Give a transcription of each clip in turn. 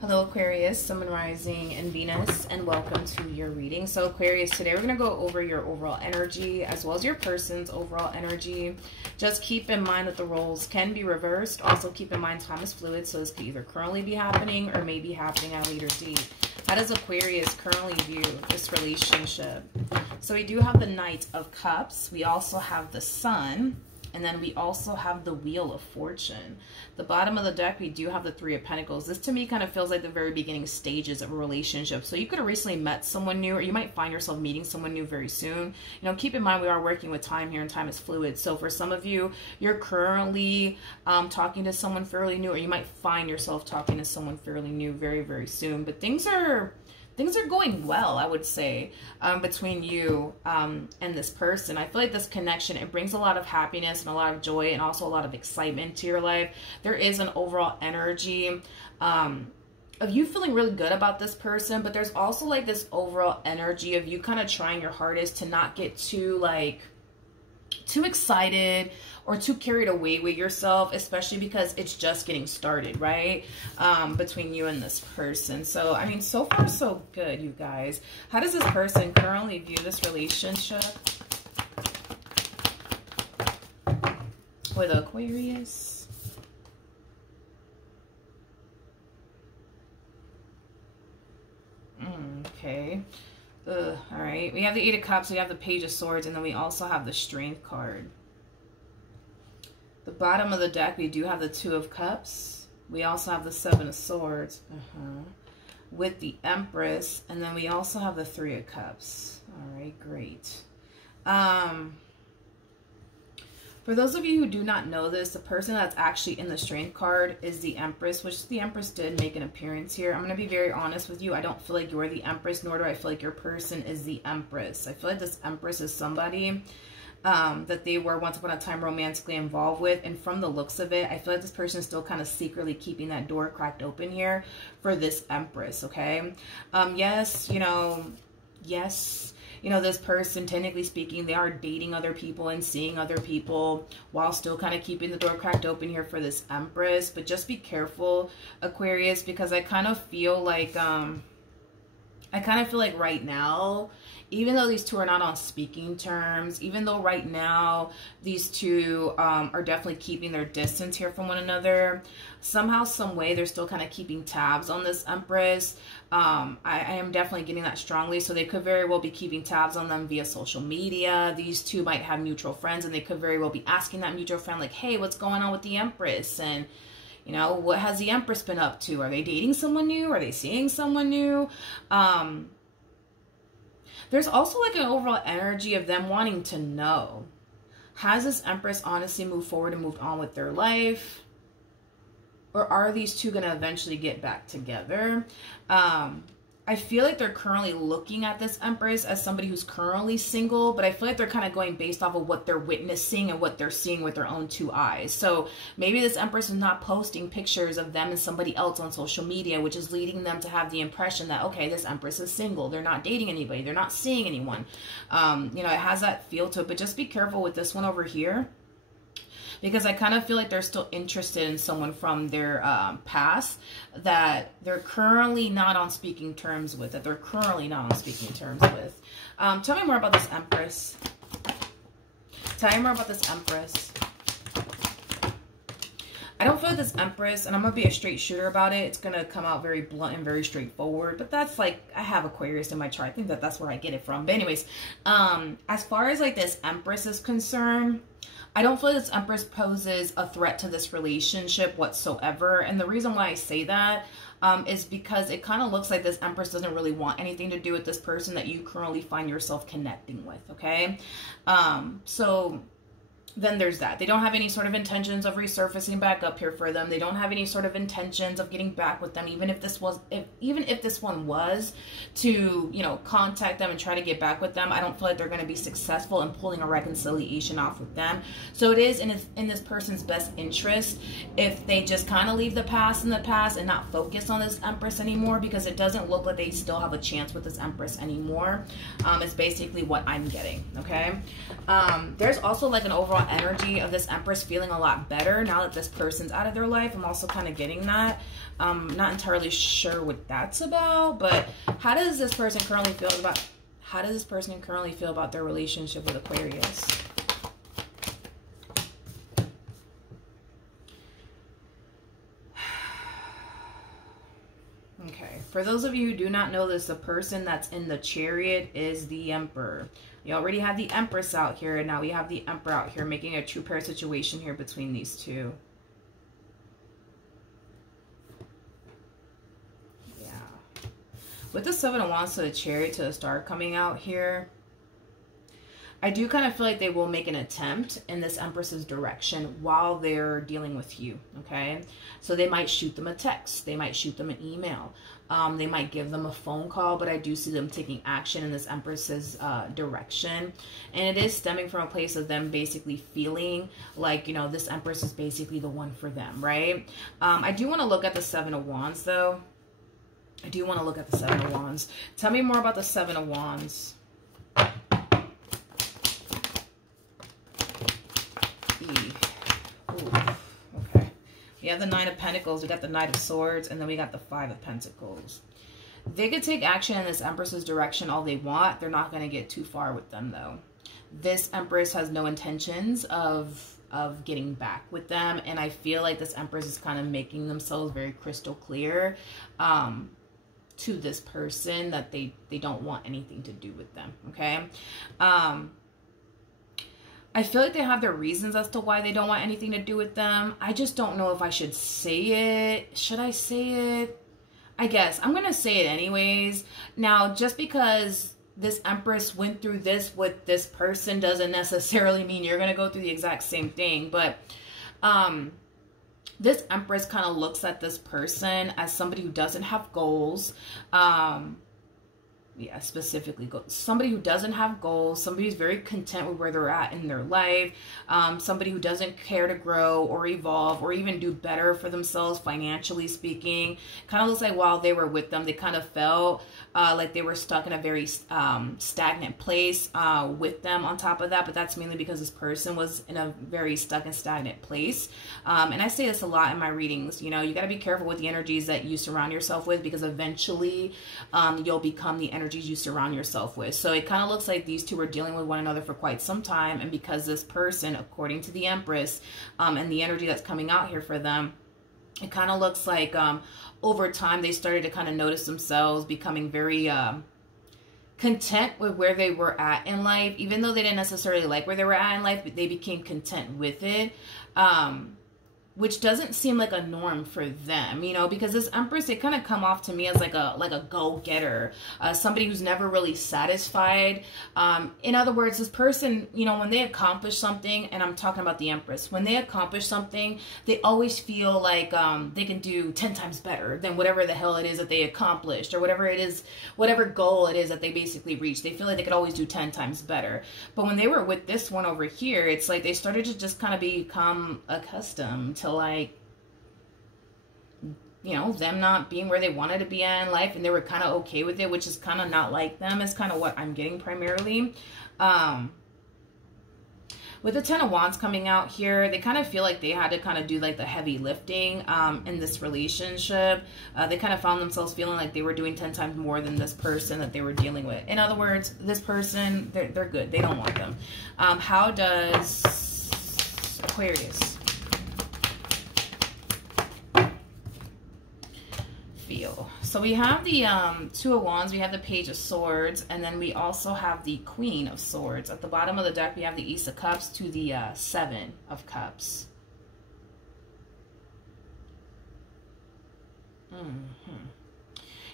Hello Aquarius, Sun, Moon, Rising, and Venus, and welcome to your reading. So Aquarius, today we're going to go over your overall energy as well as your person's overall energy. Just keep in mind that the roles can be reversed. Also keep in mind time is fluid, so this could either currently be happening or may be happening at a later date. How does Aquarius currently view this relationship? So we do have the Knight of Cups. We also have the Sun. And then we also have the Wheel of Fortune. The bottom of the deck, we do have the Three of Pentacles. This to me kind of feels like the very beginning stages of a relationship. So you could have recently met someone new, or you might find yourself meeting someone new very soon. You know, keep in mind we are working with time here, and time is fluid. So for some of you, you're currently talking to someone fairly new, or you might find yourself talking to someone fairly new very, very soon. But things are going well, I would say, between you and this person. I feel like this connection, it brings a lot of happiness and a lot of joy and also a lot of excitement to your life. There is an overall energy of you feeling really good about this person, but there's also like this overall energy of you kind of trying your hardest to not get too excited or too carried away with yourself, especially because it's just getting started, right? Between you and this person. So, I mean, so far so good, you guys. How does this person currently view this relationship with Aquarius? Okay. All right. We have the Eight of Cups, we have the Page of Swords, and then we also have the Strength card. The bottom of the deck, we do have the Two of Cups. We also have the Seven of Swords with the Empress. And then we also have the Three of Cups. All right, great. For those of you who do not know this, the person that's actually in the Strength card is the Empress, which the Empress did make an appearance here. I'm going to be very honest with you. I don't feel like you're the Empress, nor do I feel like your person is the Empress. I feel like this Empress is somebody that they were once upon a time romantically involved with, and from the looks of it, I feel like this person is still kind of secretly keeping that door cracked open here for this Empress, okay? Yes, you know, this person, technically speaking, they are dating other people and seeing other people while still kind of keeping the door cracked open here for this Empress. But just be careful, Aquarius, because I kind of feel like right now, even though these two are not on speaking terms, even though right now these two are definitely keeping their distance here from one another, somehow, some way, they're still kind of keeping tabs on this Empress. I am definitely getting that strongly. So they could very well be keeping tabs on them via social media. These two might have mutual friends, and they could very well be asking that mutual friend, like, hey, what's going on with the Empress? And, you know, what has the Empress been up to? Are they dating someone new? Are they seeing someone new? There's also like an overall energy of them wanting to know, has this Empress honestly moved forward and moved on with their life? Or are these two going to eventually get back together? I feel like they're currently looking at this Empress as somebody who's currently single, but I feel like they're kind of going based off of what they're witnessing and what they're seeing with their own two eyes. So maybe this Empress is not posting pictures of them and somebody else on social media, which is leading them to have the impression that, okay, this Empress is single. They're not dating anybody. They're not seeing anyone. You know, it has that feel to it, but just be careful with this one over here, because I kind of feel like they're still interested in someone from their past that they're currently not on speaking terms with, Tell me more about this Empress. Tell me more about this Empress. I don't feel like this Empress, and I'm going to be a straight shooter about it. It's going to come out very blunt and very straightforward. But that's like, I have Aquarius in my chart. I think that that's where I get it from. But anyways, as far as like this Empress is concerned, I don't feel like this Empress poses a threat to this relationship whatsoever. And the reason why I say that is because it kind of looks like this Empress doesn't really want anything to do with this person that you currently find yourself connecting with, okay? So then there's that. They don't have any sort of intentions of resurfacing back up here for them. They don't have any sort of intentions of getting back with them, even if this one was to, you know, contact them and try to get back with them. I don't feel like they're going to be successful in pulling a reconciliation off with them. So it is in this person's best interest if they just kind of leave the past in the past and not focus on this Empress anymore, because it doesn't look like they still have a chance with this Empress anymore. It's basically what I'm getting, okay? There's also like an overall overall energy of this Empress feeling a lot better now that this person's out of their life. I'm also kind of getting that. Not entirely sure what that's about, but how does this person currently feel about their relationship with Aquarius? Okay, for those of you who do not know this, the person that's in the Chariot is the Emperor. You already had the Empress out here, and now we have the Emperor out here, making a true pair situation here between these two. Yeah. With the Seven of Wands to the Chariot to the Star coming out here, I do kind of feel like they will make an attempt in this Empress's direction while they're dealing with you, okay? So they might shoot them a text. They might shoot them an email. They might give them a phone call, but I do see them taking action in this Empress's direction. And it is stemming from a place of them basically feeling like, you know, this Empress is basically the one for them, right? I do want to look at the Seven of Wands, though. I do want to look at the Seven of Wands. Tell me more about the Seven of Wands. Okay. We have the Nine of Pentacles, we got the Knight of Swords, and then we got the Five of Pentacles. They could take action in this Empress's direction all they want. They're not going to get too far with them, though. This Empress has no intentions of getting back with them, and I feel like this Empress is kind of making themselves very crystal clear to this person that they don't want anything to do with them, okay? I feel like they have their reasons as to why they don't want anything to do with them. I just don't know if I should say it. Should I say it? I guess I'm going to say it anyways. Now, just because this Empress went through this with this person doesn't necessarily mean you're going to go through the exact same thing. But this Empress kind of looks at this person as somebody who doesn't have goals. Yeah, specifically somebody who doesn't have goals, somebody who's very content with where they're at in their life, somebody who doesn't care to grow or evolve or even do better for themselves financially speaking. Kind of looks like while they were with them, they kind of felt like they were stuck in a very stagnant place with them on top of that, but that's mainly because this person was in a very stuck and stagnant place. And I say this a lot in my readings, you know, you got to be careful with the energies that you surround yourself with, because eventually you'll become the energies you surround yourself with. So it kind of looks like these two were dealing with one another for quite some time, and because this person, according to the Empress, and the energy that's coming out here for them, it kind of looks like over time they started to kind of notice themselves becoming very content with where they were at in life. Even though they didn't necessarily like where they were at in life, but they became content with it. Which doesn't seem like a norm for them, you know, because this Empress, they kind of come off to me as like a go-getter, somebody who's never really satisfied. In other words, this person, you know, when they accomplish something, and I'm talking about the Empress, when they accomplish something, they always feel like they can do 10 times better than whatever the hell it is that they accomplished, or whatever it is, whatever goal it is that they basically reached. They feel like they could always do 10 times better. But when they were with this one over here, it's like they started to just kind of become accustomed to, like, you know, them not being where they wanted to be in life, and they were kind of okay with it, which is kind of not like them, is kind of what I'm getting primarily. With the Ten of Wands coming out here, they kind of feel like they had to kind of do like the heavy lifting in this relationship. They kind of found themselves feeling like they were doing 10 times more than this person that they were dealing with. In other words, this person, they're good. They don't want them. How does Aquarius feel? So we have the Two of Wands, we have the Page of Swords, and then we also have the Queen of Swords. At the bottom of the deck, we have the Ace of Cups to the Seven of Cups.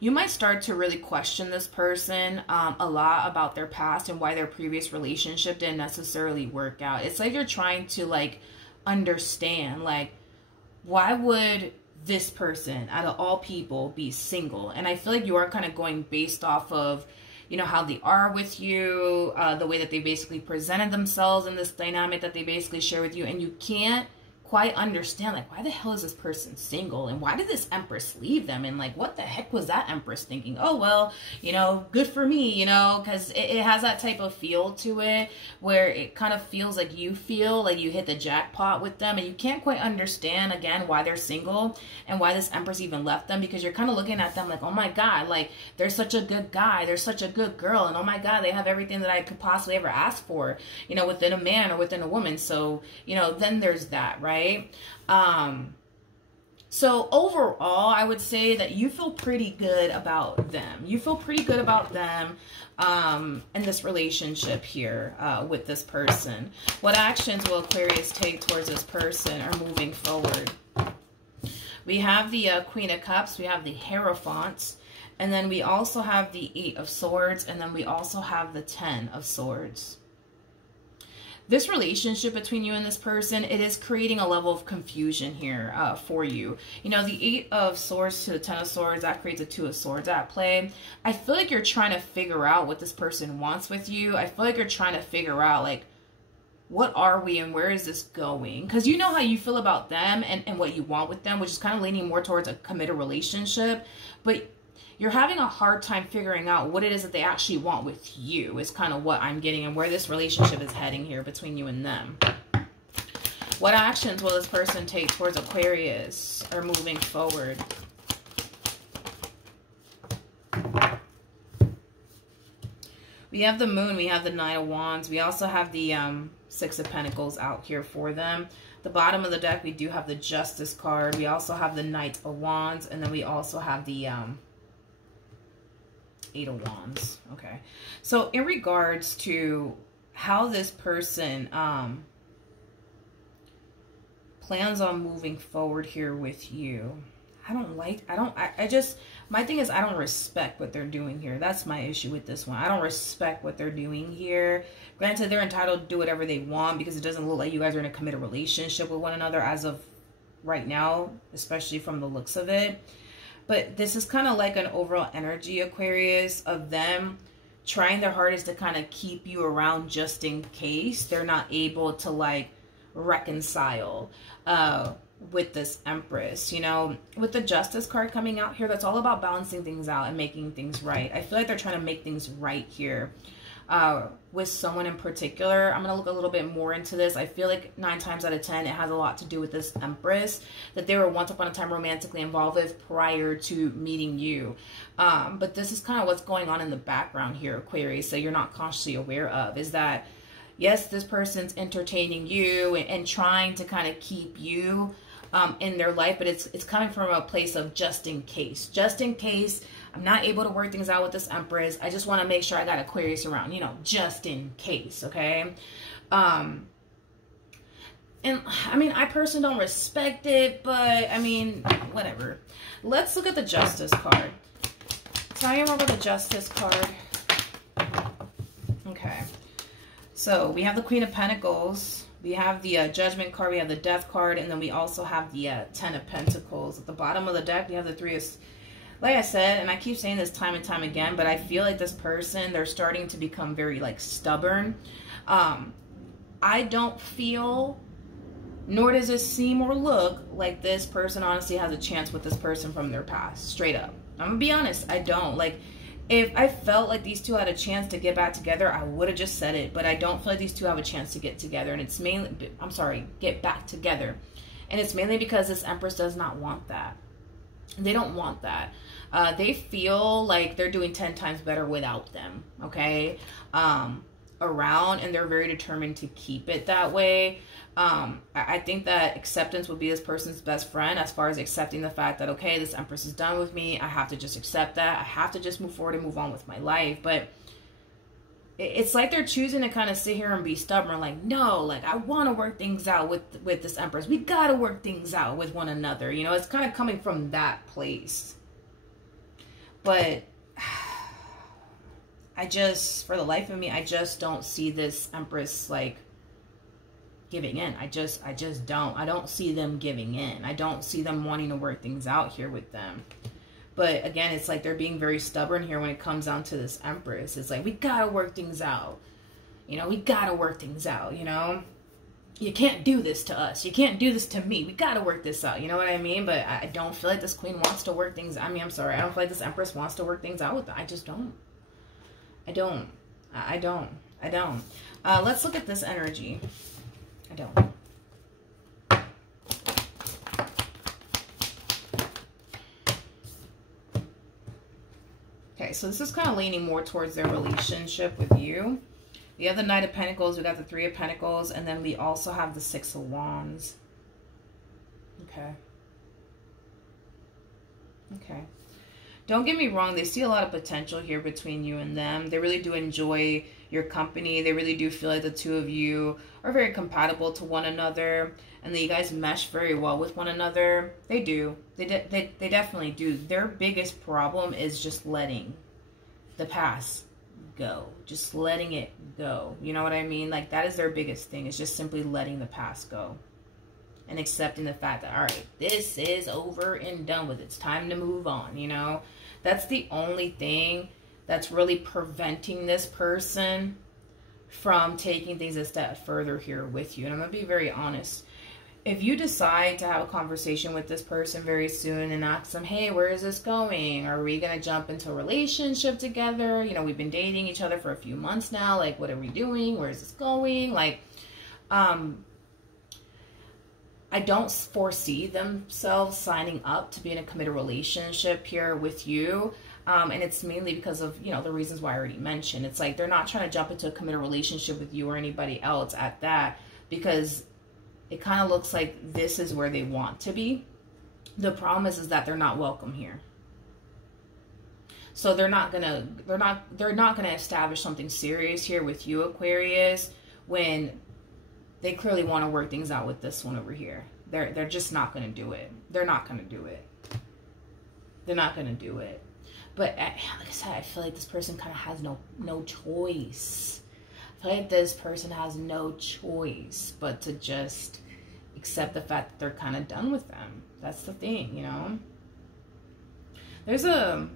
You might start to really question this person a lot about their past and why their previous relationship didn't necessarily work out. It's like you're trying to, like, understand, like, why would this person, out of all people, be single? And I feel like you are kind of going based off of, you know, how they are with you, the way that they basically presented themselves in this dynamic that they basically share with you, and you can't quite understand, like, why the hell is this person single, and why did this Empress leave them, and like, what the heck was that Empress thinking? Oh, well, you know, good for me, you know, because it has that type of feel to it where it kind of feels like you feel like you hit the jackpot with them, and you can't quite understand, again, why they're single and why this Empress even left them, because you're kind of looking at them like, oh my God, like, they're such a good guy, they're such a good girl, and oh my God, they have everything that I could possibly ever ask for, you know, within a man or within a woman. So, you know, then there's that, right? So overall, I would say that you feel pretty good about them. You feel pretty good about them in this relationship here with this person. What actions will Aquarius take towards this person or moving forward? We have the Queen of Cups, we have the Hierophant, and then we also have the 8 of Swords, and then we also have the 10 of Swords. This relationship between you and this person, it is creating a level of confusion here for you. You know, the 8 of Swords to the 10 of Swords, that creates a 2 of Swords at play. I feel like you're trying to figure out what this person wants with you. I feel like you're trying to figure out, like, what are we and where is this going? Because you know how you feel about them and what you want with them, which is kind of leaning more towards a committed relationship. But you're having a hard time figuring out what it is that they actually want with you is kind of what I'm getting, and where this relationship is heading here between you and them. What actions will this person take towards Aquarius or moving forward? We have the Moon, we have the 9 of Wands, we also have the 6 of Pentacles out here for them. The bottom of the deck, we do have the Justice card, we also have the Knight of Wands, and then we also have the 8 of Wands. Okay, so in regards to how this person plans on moving forward here with you, my thing is, I don't respect what they're doing here. That's my issue with this one. I don't respect what they're doing here. Granted, they're entitled to do whatever they want, because it doesn't look like you guys are in a committed relationship with one another as of right now, especially from the looks of it. But this is kind of like an overall energy, Aquarius, of them trying their hardest to kind of keep you around just in case they're not able to, like, reconcile with this Empress. You know, with the Justice card coming out here, that's all about balancing things out and making things right. I feel like they're trying to make things right here. With someone in particular, I'm going to look a little bit more into this. I feel like 9 times out of 10, it has a lot to do with this Empress that they were once upon a time romantically involved with prior to meeting you. But this is kind of what's going on in the background here, Aquarius, so you're not consciously aware of, is that, yes, this person's entertaining you and trying to kind of keep you in their life, but it's coming from a place of just in case. Just in case I'm not able to work things out with this Empress, I just want to make sure I got Aquarius around, you know, just in case, okay? And I mean, I personally don't respect it, but I mean, whatever. Let's look at the Justice card. Tell me more about the Justice card. Okay. So we have the Queen of Pentacles. We have the Judgment card. We have the Death card. And then we also have the 10 of Pentacles. At the bottom of the deck, we have the 3 of... Like I said, and I keep saying this time and time again, but I feel like this person, they're starting to become very, like, stubborn. I don't feel, nor does it seem or look like this person honestly has a chance with this person from their past. Straight up. I'm gonna be honest, I don't. Like, if I felt like these two had a chance to get back together, I would have just said it. But I don't feel like these two have a chance to get together. And it's mainly, I'm sorry, get back together. And it's mainly because this Empress does not want that. They don't want that. They feel like they're doing 10 times better without them, okay, around, and they're very determined to keep it that way. I think that acceptance would be this person's best friend, as far as accepting the fact that, okay, this Empress is done with me. I have to just accept that. I have to just move forward and move on with my life. But it's like they're choosing to kind of sit here and be stubborn, like, no, like, I want to work things out with this Empress. We got to work things out with one another. You know, it's kind of coming from that place. But I just, for the life of me, I just don't see this Empress, like, giving in. I just don't. I don't see them giving in. I don't see them wanting to work things out here with them. But again, it's like they're being very stubborn here when it comes down to this Empress. It's like, we gotta work things out. You know, we gotta work things out, you know? you can't do this to us. You can't do this to me. We got to work this out. You know what I mean? But I don't feel like this queen wants to work things. I mean, I'm sorry. I don't feel like this empress wants to work things out with them. I just don't. I don't. Let's look at this energy. I don't. Okay, so this is kind of leaning more towards their relationship with you. We have the Knight of Pentacles, we got the Three of Pentacles, and then we also have the Six of Wands. Okay. Okay. Don't get me wrong, they see a lot of potential here between you and them. They really do enjoy your company. They really do feel like the two of you are very compatible to one another, and that you guys mesh very well with one another. They do. They definitely do. Their biggest problem is just letting the past go. Just letting it go. You know what I mean? Like, that is their biggest thing. It's just simply letting the past go. And accepting the fact that, all right, this is over and done with. It's time to move on, you know? That's the only thing that's really preventing this person from taking things a step further here with you. And I'm going to be very honest. If you decide to have a conversation with this person very soon and ask them, hey, where is this going? Are we going to jump into a relationship together? You know, we've been dating each other for a few months now. Like, what are we doing? Where is this going? Like, I don't foresee themselves signing up to be in a committed relationship here with you. And it's mainly because of, you know, the reasons why I already mentioned. It's like they're not trying to jump into a committed relationship with you or anybody else at that, because it kind of looks like this is where they want to be. The problem is that they're not welcome here. So they're not gonna establish something serious here with you, Aquarius, when they clearly want to work things out with this one over here. They're just not gonna do it. They're not gonna do it. They're not gonna do it. But like I said, I feel like this person kind of has no choice. I feel like this person has no choice but to just accept the fact that they're kind of done with them. That's the thing, you know. There's a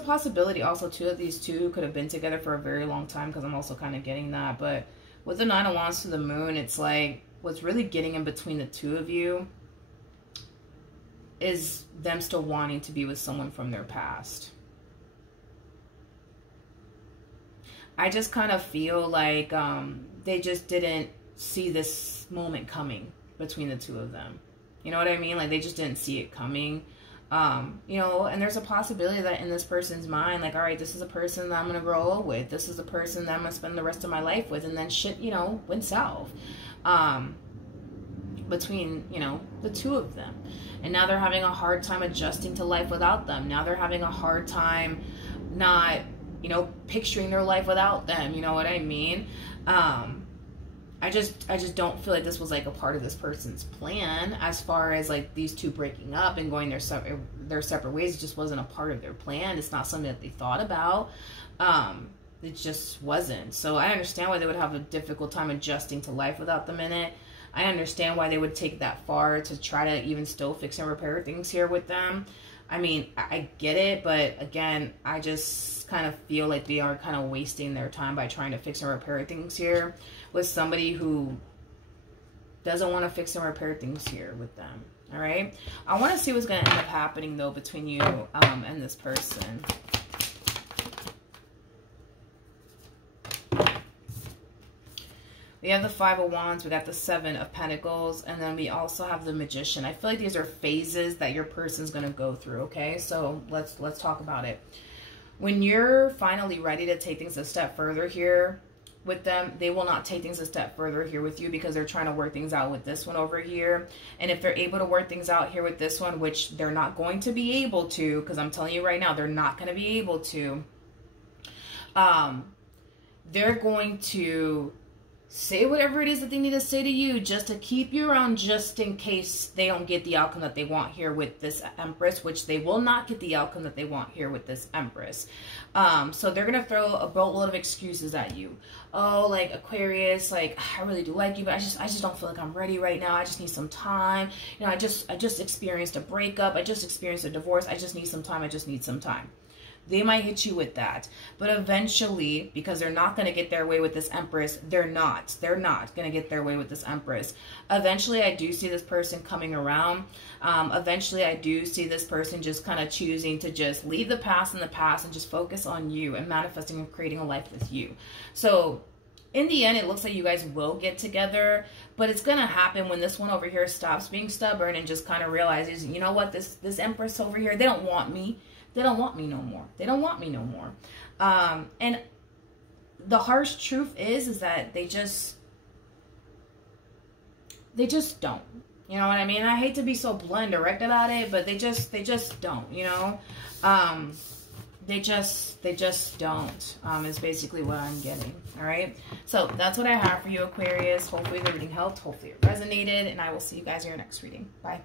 possibility also too that these two could have been together for a very long time, because I'm also kind of getting that. But with the Nine of Wands to the Moon, it's like what's really getting in between the two of you is them still wanting to be with someone from their past. I just kind of feel like they just didn't see this moment coming between the two of them. You know what I mean? Like, they just didn't see it coming. You know, and there's a possibility that in this person's mind, like, all right, this is a person that I'm going to grow old with. This is a person that I'm going to spend the rest of my life with. And then shit, you know, went south between, you know, the two of them. And now they're having a hard time adjusting to life without them. Now they're having a hard time not, you know, picturing their life without them. You know what I mean? I just don't feel like this was like a part of this person's plan as far as like these two breaking up and going their separate ways. It just wasn't a part of their plan. It's not something that they thought about. It just wasn't. So I understand why they would have a difficult time adjusting to life without them in it. I understand why they would take that far to try to even still fix and repair things here with them. I mean, I get it, but again, I just kind of feel like they are kind of wasting their time by trying to fix and repair things here with somebody who doesn't want to fix and repair things here with them. All right. I want to see what's going to end up happening though between you and this person. We have the Five of Wands, we got the Seven of Pentacles, and then we also have the Magician. I feel like these are phases that your person's going to go through, okay? So let's talk about it. When you're finally ready to take things a step further here with them, they will not take things a step further here with you because they're trying to work things out with this one over here. And if they're able to work things out here with this one, which they're not going to be able to, because I'm telling you right now, they're not going to be able to, they're going to say whatever it is that they need to say to you just to keep you around, just in case they don't get the outcome that they want here with this Empress, which they will not get the outcome that they want here with this Empress. So they're going to throw a boatload of excuses at you. Oh, like, Aquarius, like, I really do like you, but I just don't feel like I'm ready right now. I just need some time. You know, I just experienced a breakup. I just experienced a divorce. I just need some time. I just need some time. They might hit you with that. But eventually, because they're not going to get their way with this Empress, they're not going to get their way with this Empress. Eventually, I do see this person coming around. Eventually, I do see this person just kind of choosing to just leave the past in the past and just focus on you and manifesting and creating a life with you. So in the end, it looks like you guys will get together, but it's going to happen when this one over here stops being stubborn and just kind of realizes, you know what, this Empress over here, they don't want me. They don't want me no more. They don't want me no more. And the harsh truth is that they just don't. You know what I mean? I hate to be so blunt, direct about it, but they just don't, you know? They just don't, is basically what I'm getting. All right. So that's what I have for you, Aquarius. Hopefully the reading helped. Hopefully it resonated, and I will see you guys in your next reading. Bye.